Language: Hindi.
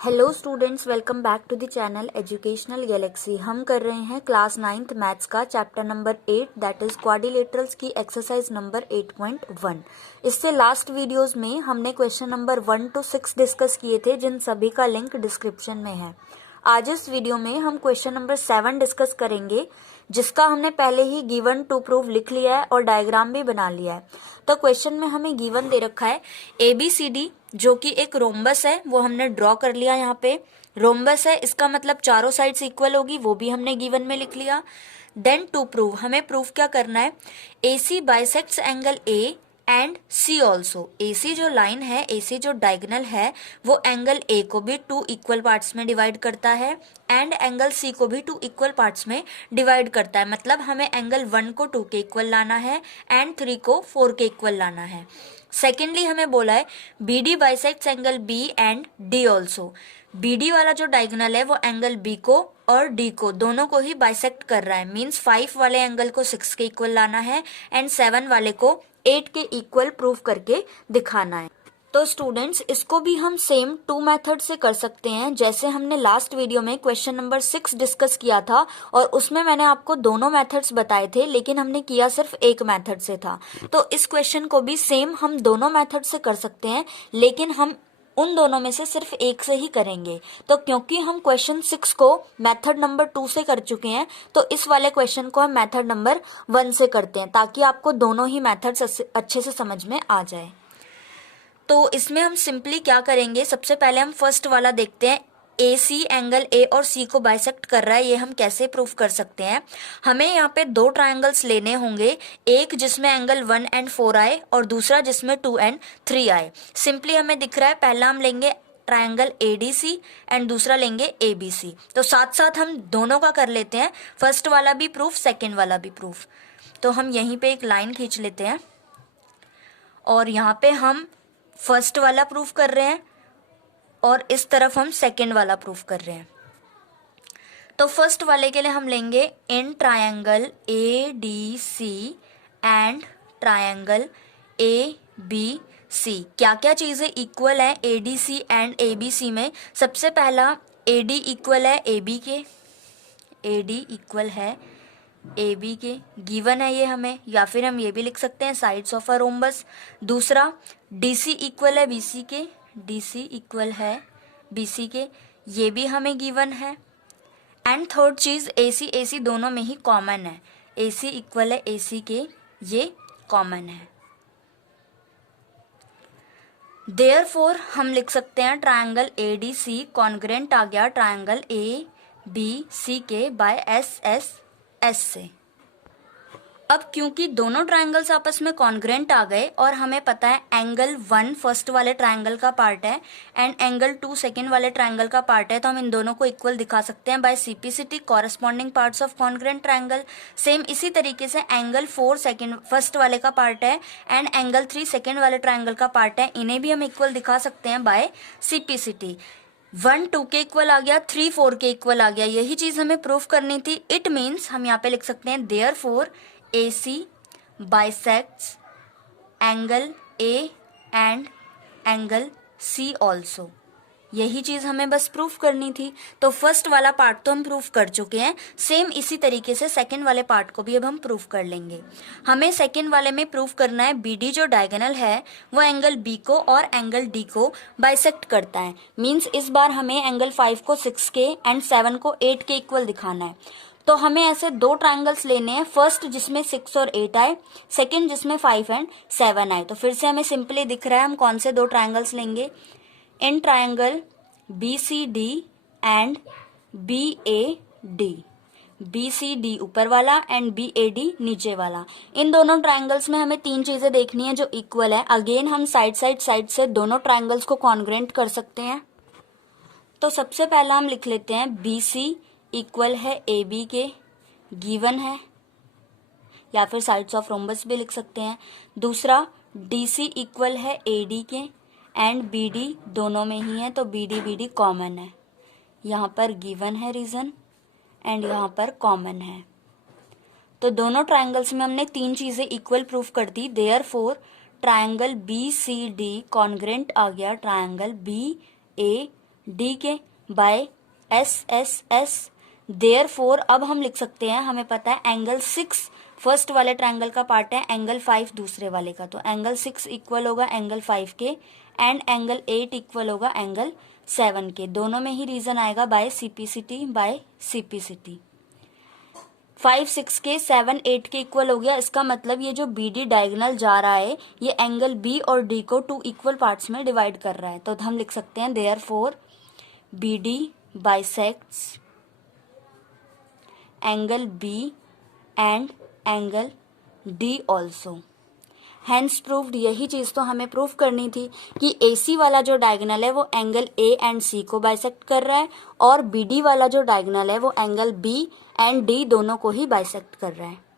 Hello students, welcome back to the channel Educational Galaxy. हम कर रहे हैं क्लास 9th मैथ्स का chapter number 8 that is quadrilaterals की एक्सरसाइज नंबर 8.1। इससे लास्ट वीडियोस में हमने क्वेश्चन नंबर 1 to 6 डिस्कस किए थे, जिन सभी का लिंक डिस्क्रिप्शन में है। आज इस वीडियो में हम क्वेश्चन नंबर 7 डिस्कस करेंगे, जिसका हमने पहले ही गिवन टू प्रूव लिख लिया है और डायग्राम भी बना लिया है। तो क्वेश्चन में हमें गिवन दे रखा है ABCD, जो कि एक रोम्बस है, वो हमने ड्रॉ कर लिया। यहाँ पे रोम्बस है, इसका मतलब चारों साइड्स इक्वल होगी, वो भी हमने गिवन में लिख लिया। देन टू प्रूव, हमें प्रूव क्या करना है, AC bisects angle A and C also. AC जो लाइन है, AC जो डायगोनल है, वो एंगल A को भी 2 इक्वल पार्ट्स में डिवाइड करता है एंड एंगल C को भी 2 इक्वल पार्ट्स में डिवाइड करता है। मतलब हमें एंगल 1 को 2 के इक्वल लाना है एंड 3 को 4 के इक्वल लाना है। सेकेंडली हमें बोला है BD bisects angle B and D also. BD वाला जो डायगोनल है वो एंगल B को और D को दोनों को ही बाइसेक्ट कर रहा है। मींस 5 वाले एंगल को 6 के इक्वल लाना है एंड 7 वाले को 8 के इक्वल प्रूव करके दिखाना है। तो स्टूडेंट्स, इसको भी हम सेम 2 मेथड से कर सकते हैं, जैसे हमने लास्ट वीडियो में क्वेश्चन नंबर 6 डिस्कस किया था और उसमें मैंने आपको दोनों मेथड्स बताए थे, लेकिन हमने किया सिर्फ एक मेथड से था। तो इस क्वेश्चन को भी सेम हम दोनों मेथड से कर सकते हैं, लेकिन हम उन दोनों में से सिर्फ एक से ही करेंगे। तो क्योंकि हम क्वेश्चन 6 को मेथड नंबर 2 से कर चुके हैं, तो इस वाले क्वेश्चन को हम मेथड नंबर 1 से करते हैं, ताकि आपको दोनों ही मेथड्स अच्छे से समझ में आ जाए। तो इसमें हम सिंपली क्या करेंगे, सबसे पहले हम फर्स्ट वाला देखते हैं। AC एंगल A और C को बाइसेक्ट कर रहा है, ये हम कैसे प्रूफ कर सकते हैं। हमें यहाँ पे 2 ट्रायंगल्स लेने होंगे, एक जिसमें एंगल 1 and 4 आए और दूसरा जिसमें 2 and 3 आए। सिंपली हमें दिख रहा है, पहला हम लेंगे ट्रायंगल ADC एंड दूसरा लेंगे ABC। तो साथ साथ हम दोनों का कर लेते हैं, फर्स्ट वाला भी प्रूफ, सेकेंड वाला भी प्रूफ। तो हम यहीं पे एक लाइन खींच लेते हैं और यहाँ पे हम फर्स्ट वाला प्रूफ कर रहे हैं और इस तरफ हम सेकेंड वाला प्रूफ कर रहे हैं। तो फर्स्ट वाले के लिए हम लेंगे in triangle ADC and triangle ABC। क्या क्या चीजें इक्वल है ADC एंड ABC में। सबसे पहला AD इक्वल है AB के, AD इक्वल है AB के, गिवन है ये हमें, या फिर हम ये भी लिख सकते हैं साइड्स ऑफ अ रोम्बस। दूसरा DC इक्वल है BC के, DC इक्वल है BC के, ये भी हमें गिवन है। एंड थर्ड चीज AC दोनों में ही कॉमन है, AC इक्वल है AC के, ये कॉमन है। देयरफॉर हम लिख सकते हैं ट्रायंगल ADC कॉन्ग्रेंट आ गया ट्रायंगल ABC के बाय S से। अब क्योंकि दोनों ट्रायंगल्स आपस में कॉन्ग्रेंट आ गए और हमें पता है एंगल 1 फर्स्ट वाले ट्रायंगल का पार्ट है एंड एंगल 2 सेकेंड वाले ट्रायंगल का पार्ट है, तो हम इन दोनों को इक्वल दिखा सकते हैं by CPCT, corresponding parts of congruent triangle. Same इसी तरीके से एंगल 4 सेकेंड फर्स्ट वाले का पार्ट है एंड एंगल 3 सेकेंड वाले ट्रायंगल का पार्ट है, इन्हें भी हम इक्वल दिखा सकते हैं बाय CPCT। 1 2 के इक्वल आ गया, 3 4 के इक्वल आ गया, यही चीज हमें प्रूफ करनी थी। इट मीन्स हम यहाँ पे लिख सकते हैं therefore AC bisects angle A and angle C also। यही चीज हमें बस प्रूफ करनी थी। तो फर्स्ट वाला पार्ट तो हम प्रूफ कर चुके हैं, सेम इसी तरीके से सेकंड वाले पार्ट को भी अब हम प्रूफ कर लेंगे। हमें सेकंड वाले में प्रूफ करना है BD जो डायगोनल है वो एंगल B को और एंगल D को बाइसेक्ट करता है। मींस इस बार हमें एंगल 5 को 6 के एंड 7 को 8 के इक्वल दिखाना है। तो हमें ऐसे 2 ट्रायंगल्स लेने हैं, फर्स्ट जिसमें 6 और 8 आए, सेकंड जिसमें 5 एंड 7 आए। तो फिर से हमें सिंपली दिख रहा है हम कौन से 2 ट्रायंगल्स लेंगे, in triangle BCD and BAD। BCD ऊपर वाला एंड BAD नीचे वाला। इन दोनों ट्रायंगल्स में हमें 3 चीजें देखनी है जो इक्वल है। अगेन हम साइड से दोनों ट्रायंगल्स को कॉन्ग्रेंट कर सकते हैं। तो सबसे पहला हम लिख लेते हैं BC इक्वल है AB के, गिवन है, या फिर साइड्स ऑफ रोम्बस भी लिख सकते हैं। दूसरा DC इक्वल है AD के एंड BD दोनों में ही है, तो BD कॉमन है, यहाँ पर गिवन है रीजन एंड यहाँ पर कॉमन है। तो दोनों ट्रायंगल्स में हमने 3 चीजें इक्वल प्रूफ कर दी। देयरफॉर ट्रायंगल BCD कॉन्ग्रेंट आ गया ट्रायंगल BAD डी के by S S S. Therefore अब हम लिख सकते हैं, हमें पता है एंगल 6 फर्स्ट वाले ट्रायंगल का पार्ट है, एंगल 5 दूसरे वाले का, तो एंगल 6 इक्वल होगा एंगल 5 के एंड एंगल 8 इक्वल होगा एंगल 7 के। दोनों में ही रीजन आएगा बाय सीपीसिटी, बाय सीपीसिटी। 5 6 के 7 8 के इक्वल हो गया। इसका मतलब ये जो बी डी डायगोनल जा रहा है ये एंगल बी और डी को 2 इक्वल पार्ट्स में डिवाइड कर रहा है, तो हम लिख सकते हैं therefore B D bisects angle B and angle D also. Hence proved, यही चीज तो हमें प्रूव करनी थी कि AC वाला जो डायगोनल है वो एंगल A एंड C को बाइसेक्ट कर रहा है और BD वाला जो डायगोनल है वो एंगल B एंड D दोनों को ही बाइसेक्ट कर रहा है।